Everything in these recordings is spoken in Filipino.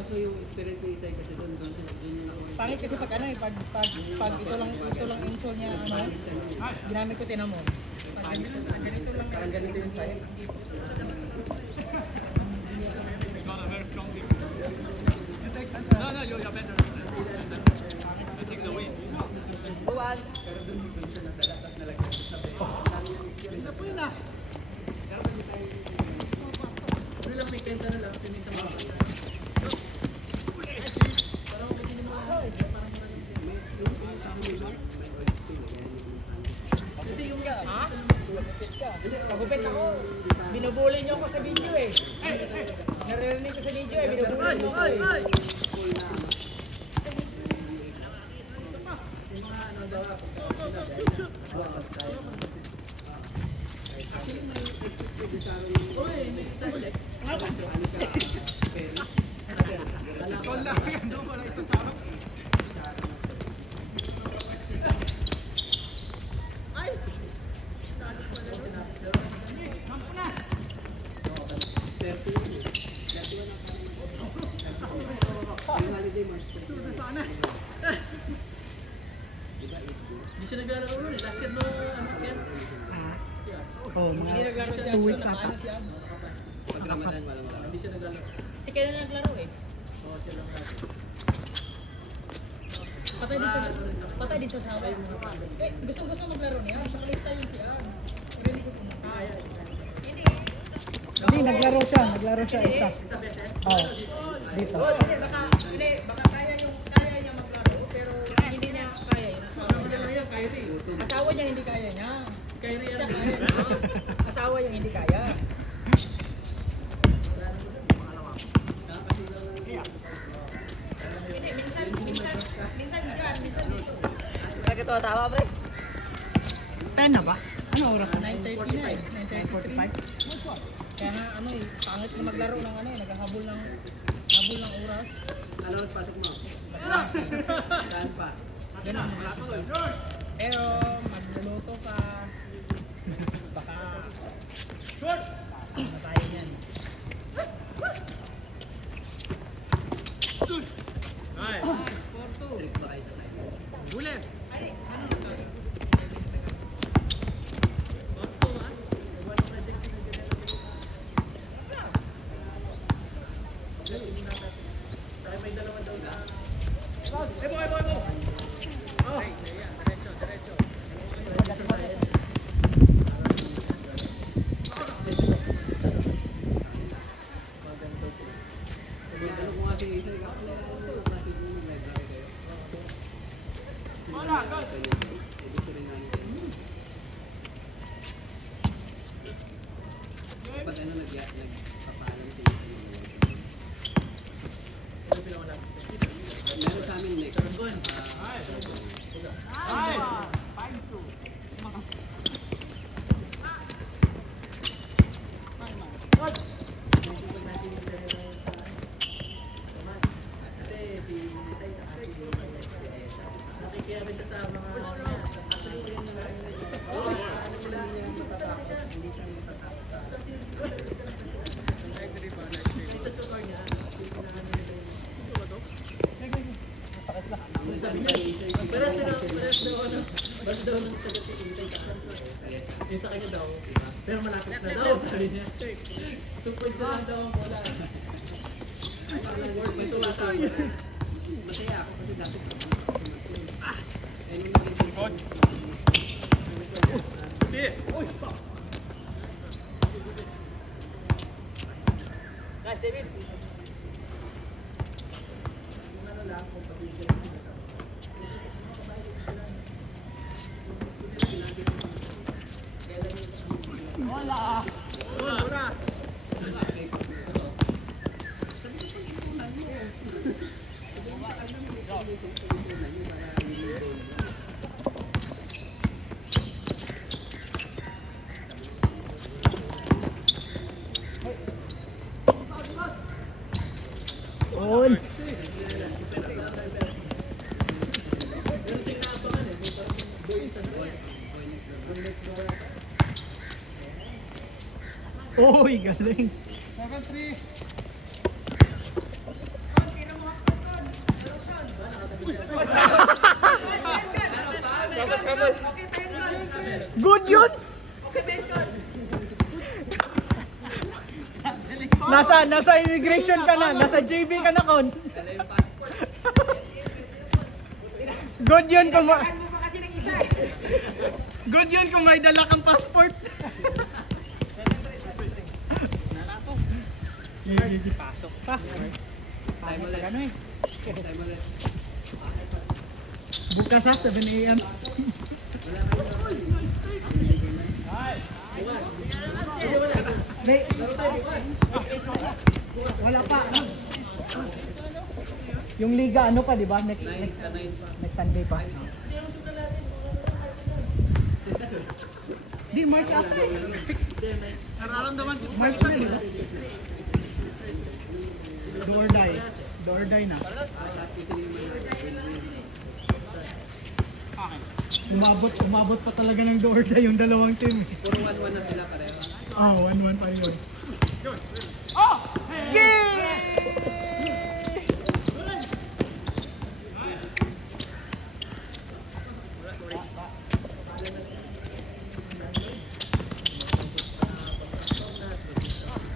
kaso yung experience ni Isay kasi doon sila din yung ako. Pangit kasi pag ano eh, pag ito lang insole niya, ano, ginamit ko, tinan mo. Pag ganito lang. Parang ganito yung side. No, you're better. I take the win. Buwan. Ano lang may kenta na lang, swimming sa mga. Hindi yung ka. Ha? Magupit ako. Binubuli niyo ako sa video eh. Naririnig ko sa video eh, binubuli niyo ako eh. Hindi siya naglalaro nun eh. Last year no, ano yan? Oh, Hindi mga naglaro siya. 2 weeks ata. Pag Ramadan, hindi siya naglalaro. Si kailan naglaro eh. Oo, siya lang. Patay din sa sawa. Eh, gusto maglaro niya. Makalista yun siya. Really siya pumunta. Hindi, naglaro siya isa. Oh, dito. Baka kaya niya maglaro, pero hindi niya kaya yun. Asawa niya hindi kaya niya. Siya kaya. Asawa yung hindi kaya. Minsan dito. Nagkatawa pre. 10 na ba? Ano oras na? 9:30 na eh. 9:45. Kaya nga ano eh, pangit na maglaro ng ano eh, naghahabol ng oras. Ano ang pasok mo? Saan pa? Ganun ang isip ko. Pero magluluto ka, baka ano tayo yan. Nice. Trick ba kayo sa tayo? Huli. Pag ano nagpapaalam sa meron sa amin next. Nakikiyabi siya sa mga pero sila basta daw nang sagot si Intay yung sa kanya daw pero malapit na daw sabi niya 2 points na lang daw ang bola may tuwa sa akin masaya ako kasi dati Nice, David. On. Uy, galing. 7-3. Nasa immigration ka na, nasa JB ka na kon. Good yun kung Ano pa kasi ng isa eh. good yun kung may dala kang passport. Pasok pa. Time ulit. Ano eh? Time ulit. Bukas ha, 7 a.m. May, wala pa. Ano? Yung liga ano pa, di ba? Next Sunday pa. Di, March after. Nararamdaman ko March na, di ba? Do or die. Do or die na. Umabot pa talaga ng do or die yung dalawang team. Puro 1-1 na sila pareho. Ah, 1-1 pa yun.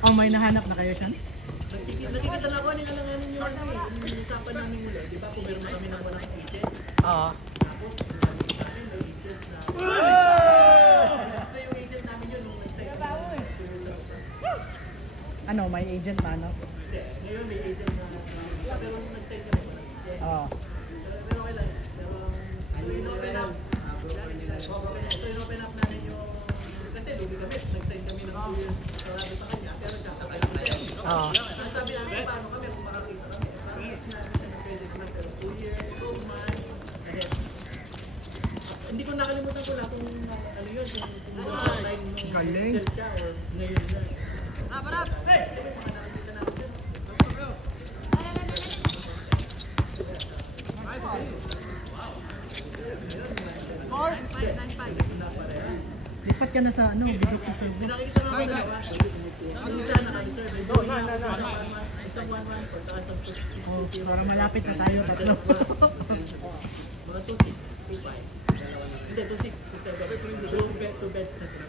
Oh, may nahanap na kayo siya? Nakikita lang ako, alanganin yung ano eh. Yung usapan namin mula. Di ba kung meron na kami ng walang agent? Oo. Tapos, sabi sa akin, may agent na. Gusto yung agent namin yun nung nag-sign kami. Ano, may agent na, no? Hindi, ngayon may agent na. Pero nung nag-sign kami, walang agent. Oo. Pero okay lang. Pero, so in-open up. So in-open up namin yung, kasi lugi kami, nag-sign kami ng 2 years sarado sa kanya, pero siya katagal na siya. Oo. Ang sabi namin, paano kami kung makakita kami? Parang sinabi siya na pwede naman, pero 2 years, 2 months, ahead. Hindi ko nakalimutan ko na kung ano yun, kung sa time nung Galing. sell siya or ngayon na. Parap! Kasi may mga nakikita namin yun. Lipat ka na sa ano, video ka sa... May nakikita nga ako dalawa. Ang isa naka-reserve, may doing isang 1-1 for isang 6. Oh, para malapit na tayo, tatlo. Mga 2-6, 2-5. Hindi, 2-6, 2-7. 2 beds na sila.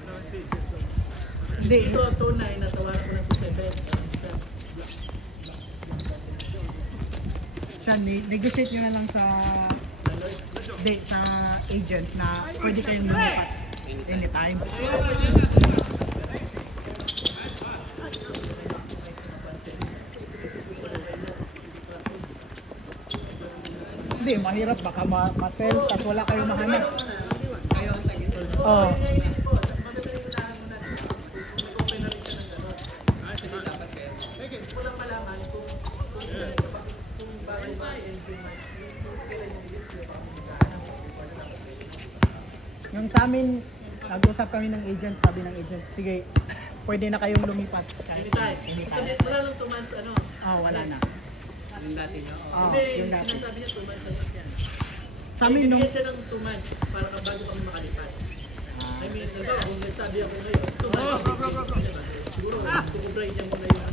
Hindi, Dito, 2-9, natawaran ko ng 2-7. Isa. siya, negotiate nyo na lang sa... Hindi, sa agent na pwede kayong lumipat anytime. Hindi, mahirap. Baka ma-sell, tapos wala kayong mahanap. Oo. Walang malaman kung bagay ba and kailan yung list yung Yung sa amin, nag-usap kami ng agent, sabi ng agent, sige, pwede na kayong lumipat. anytime. Sasabihin, wala nung 2 months ano. Oh, wala na. Yung dati niya. Oh, Hindi, yung dati. sinasabi niya 2 months ano yan. Sa amin, nung... Bibigyan siya ng 2 months para bago kami makalipat. I mean, kung nagsabi ako ngayon, 2 months. Siguro, kukubray niya muna yun.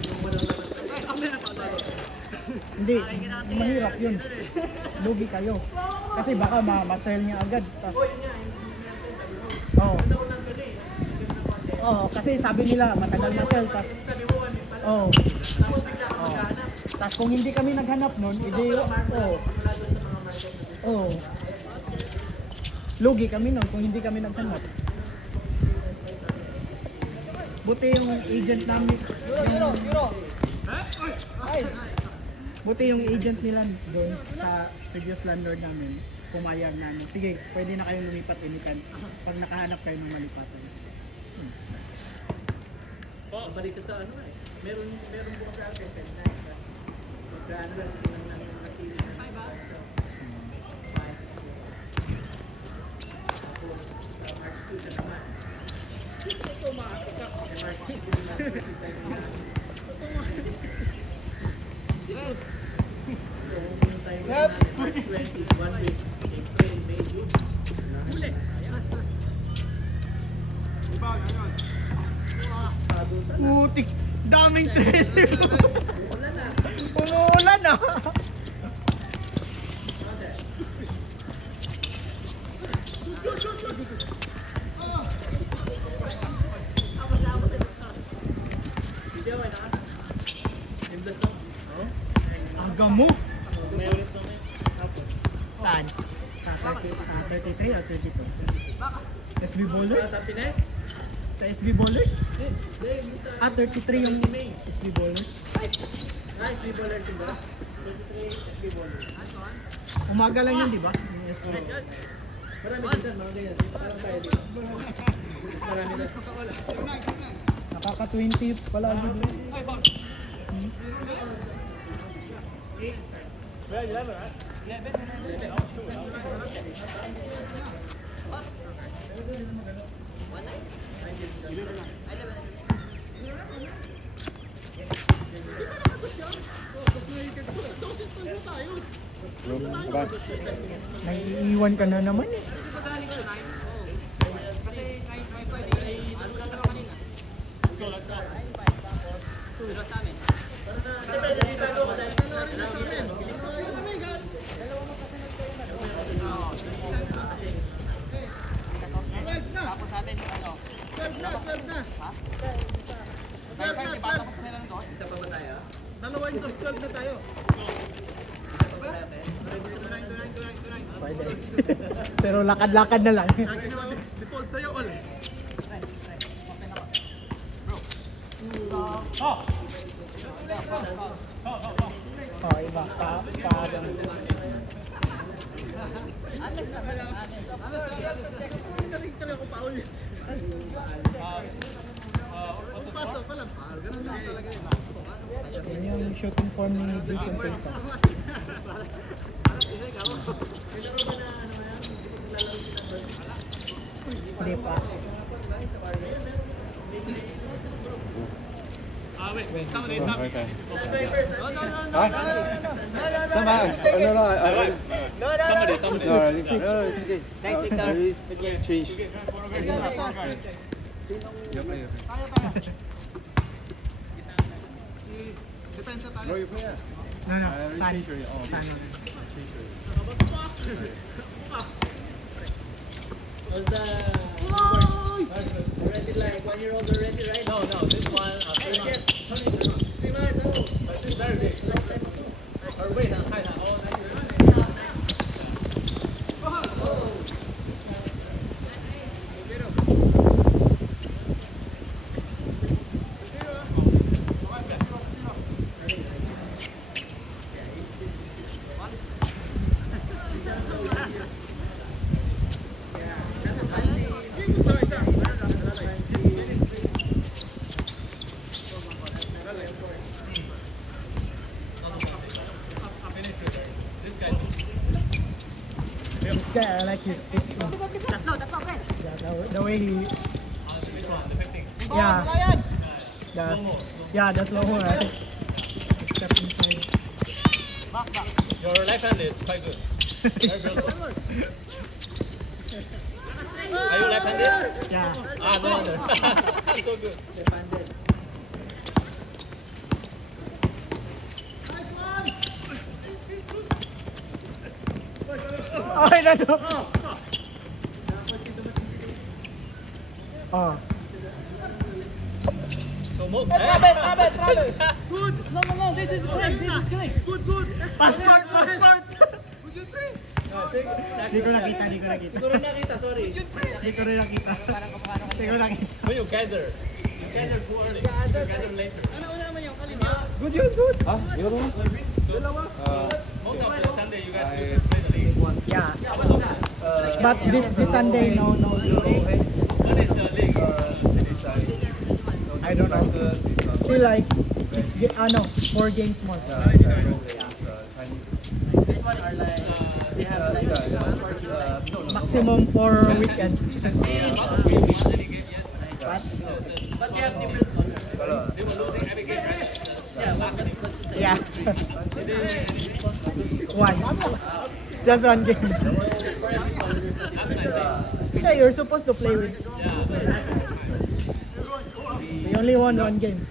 Yung walang Hindi, mahirap yun. Lugi kayo. Kasi baka ma-sell niya agad. Tas, yun nga, yung sabi mo. oh, Ano ko lang gano'n eh. oh, kasi sabi nila matagal na sell. Tas, Sabi mo, may pala. oh, Tapos bigla ka maghanap. tas kung hindi kami naghanap nun, edi, oh, Wala doon sa mga market na oh. Lugi kami nun kung hindi kami naghanap. Buti yung agent namin, buti yung agent nila doon sa previous landlord namin, pumayag na ano, sige, pwede na kayong lumipat anytime pag nakahanap kayo ng malipatan. balik siya sa ano eh. Meron bukas sa akin, 10 times. Magkaano lang silang ng mga sili. Tapos, March 2 siya naman. March 2 din natin. So, yung time natin, March 20, 1 week, April, May, June. Huli. Putik, daming treasure. Wala na. Umuulan na. Gamo. Saan? Sa 33 o 32? SB Bowlers? Sa Pines? Sa SB Bowlers? Hindi, minsan. 33 yung SB Bowlers. Nice, SB Bowlers din ba? 33 SB Bowlers. Umaga lang yun, di ba? Yung SB. Marami din dyan, mga ganyan. Parang tayo dito. Mas marami din. Nakaka-20 palagi doon. Naiiwan ka na naman eh. Dalawa yung toast 12 na tayo. Pwede. Pero lakad-lakad na lang. Default sa'yo, all. Oh, iba. Kali ako paul. Pasok pa lang, paul. Ganun lang talaga yun. Yan yung shooting form ni Jason Payton. Hindi pa. Depensa tayo. No. San. Was the already like 1 year old already, right? No, this one 3 months. 3 months, oh. This guy, I like his stick. The way he... Yeah, the slow one, right? He step inside. Your left hand is quite good. Very beautiful. Are you left-handed? Yeah. No. So good. Okay na no. Oh. So move. Good. No, this is clean. Good. Pass smart. Hindi ko nakita. Siguro nakita, sorry. Hindi ko rin nakita. When you gather too early. You gather later. Good yun, good. Most of the Sunday you guys play the league. Yeah. But this Sunday, no. What is the league? I don't know. Still like 4 games more. This one are like, they have like Maximum for weekend. Not won any game yet. but they have different ones. They were losing every game, right? Yeah, what's the same? Yeah. One. Just one game. Yeah, you're supposed to play with. They only won 1 game.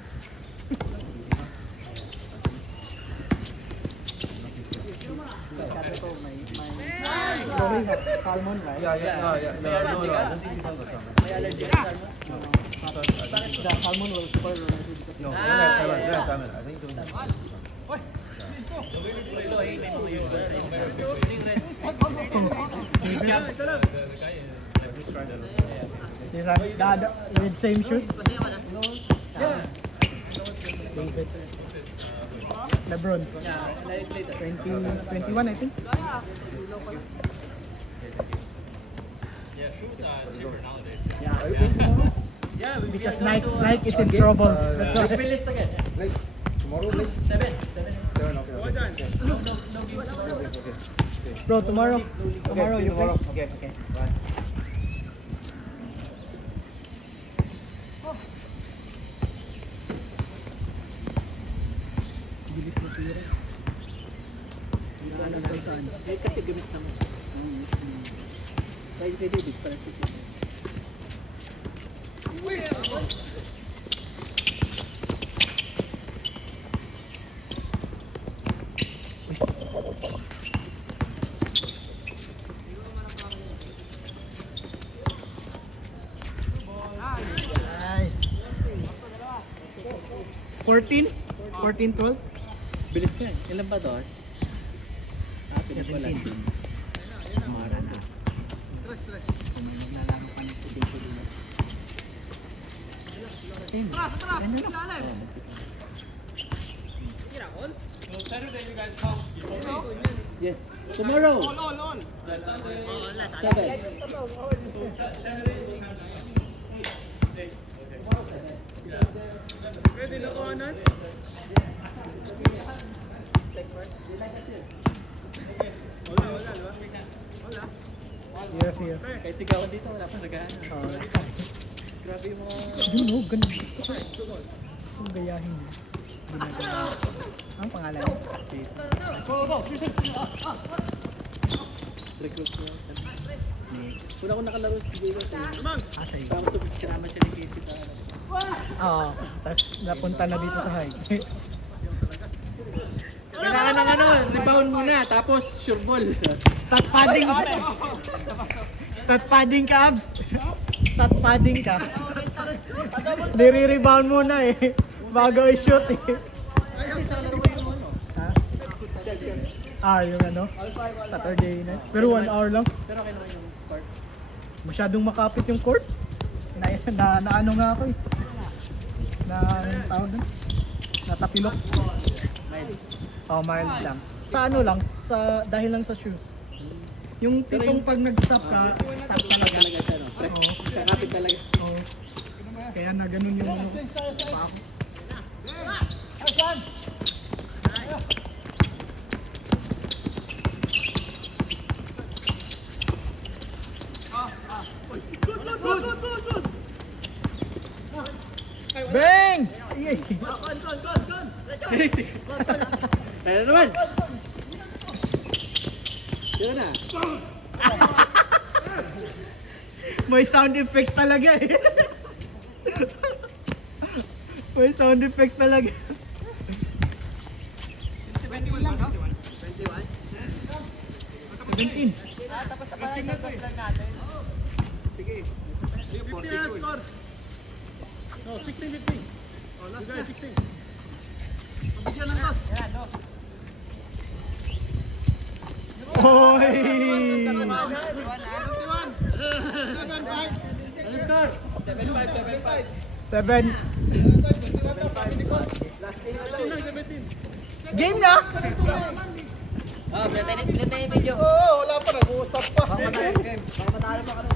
Rory has salmon, right? May allergy. The salmon will spoil already because Isa lang. This one, with same shoes. David. LeBron. 21, I think. Yeah, shoes are cheaper nowadays. Yeah, we Because Nike is in trouble. That's why. list again. Tomorrow, late. 7. Huwag dyan. Bro, tomorrow you play. Okay. Okay. Bilis na tira. Hindi na alam kung saan. Kasi gamit naman. Kaya kay David, para sa siya. Nice. 14? 14-12? Bilis ka eh. Ilan ba doon? Pinagbalas 17. din. Kumaran na. Kung may naglalaro pa ng si David ulit. So Saturday you guys come before me. Yes. Tomorrow. All. 7. Pwede na kuhanan? Wala, di ba? Wala. Yes, yes. Kahit sigawan dito, wala pang nagana. Grabe yung mga... Yun o, ganda. Gusto kong gayahin niya. Ginagawa. Ang pangalan niya? Recruit niya. Una ko nakalaro sa Diego. Asay. Parang subscribe siya ni Casey pa. Oo. Tapos napunta na dito sa high. Kailangan ng rebound muna, tapos sure ball. Stat padding. Stat padding ka, Abs. Stat padding ka. Nire-rebound muna eh. Bago i-shoot eh. Ha? Yung Saturday night. Pero 1 hour lang. Pero kaya naman yung court. Masyadong makapit yung court. Na ano nga ako eh. Na anong tawag doon? Natapilok. Mild. Oh, mild lang. Sa ano lang, dahil lang sa shoes. Yung tipong pag nag-stop ka, stop talaga. Talaga siya, no? Kakapit talaga. Oo. Kaya na ganun yung paa ko. Bang! Yay! Kaya naman! Yun na. May sound effects talaga eh. May sound effects talaga. 71 lang, no? 17. 50 na score. No, 16-15. Oh, last guy, 16. Pabigyan ng toss. Hoy! 7. Game na? Oh, pinatay yung video. Oo, wala pa, nag-uusap pa. Baka matalo pa kami.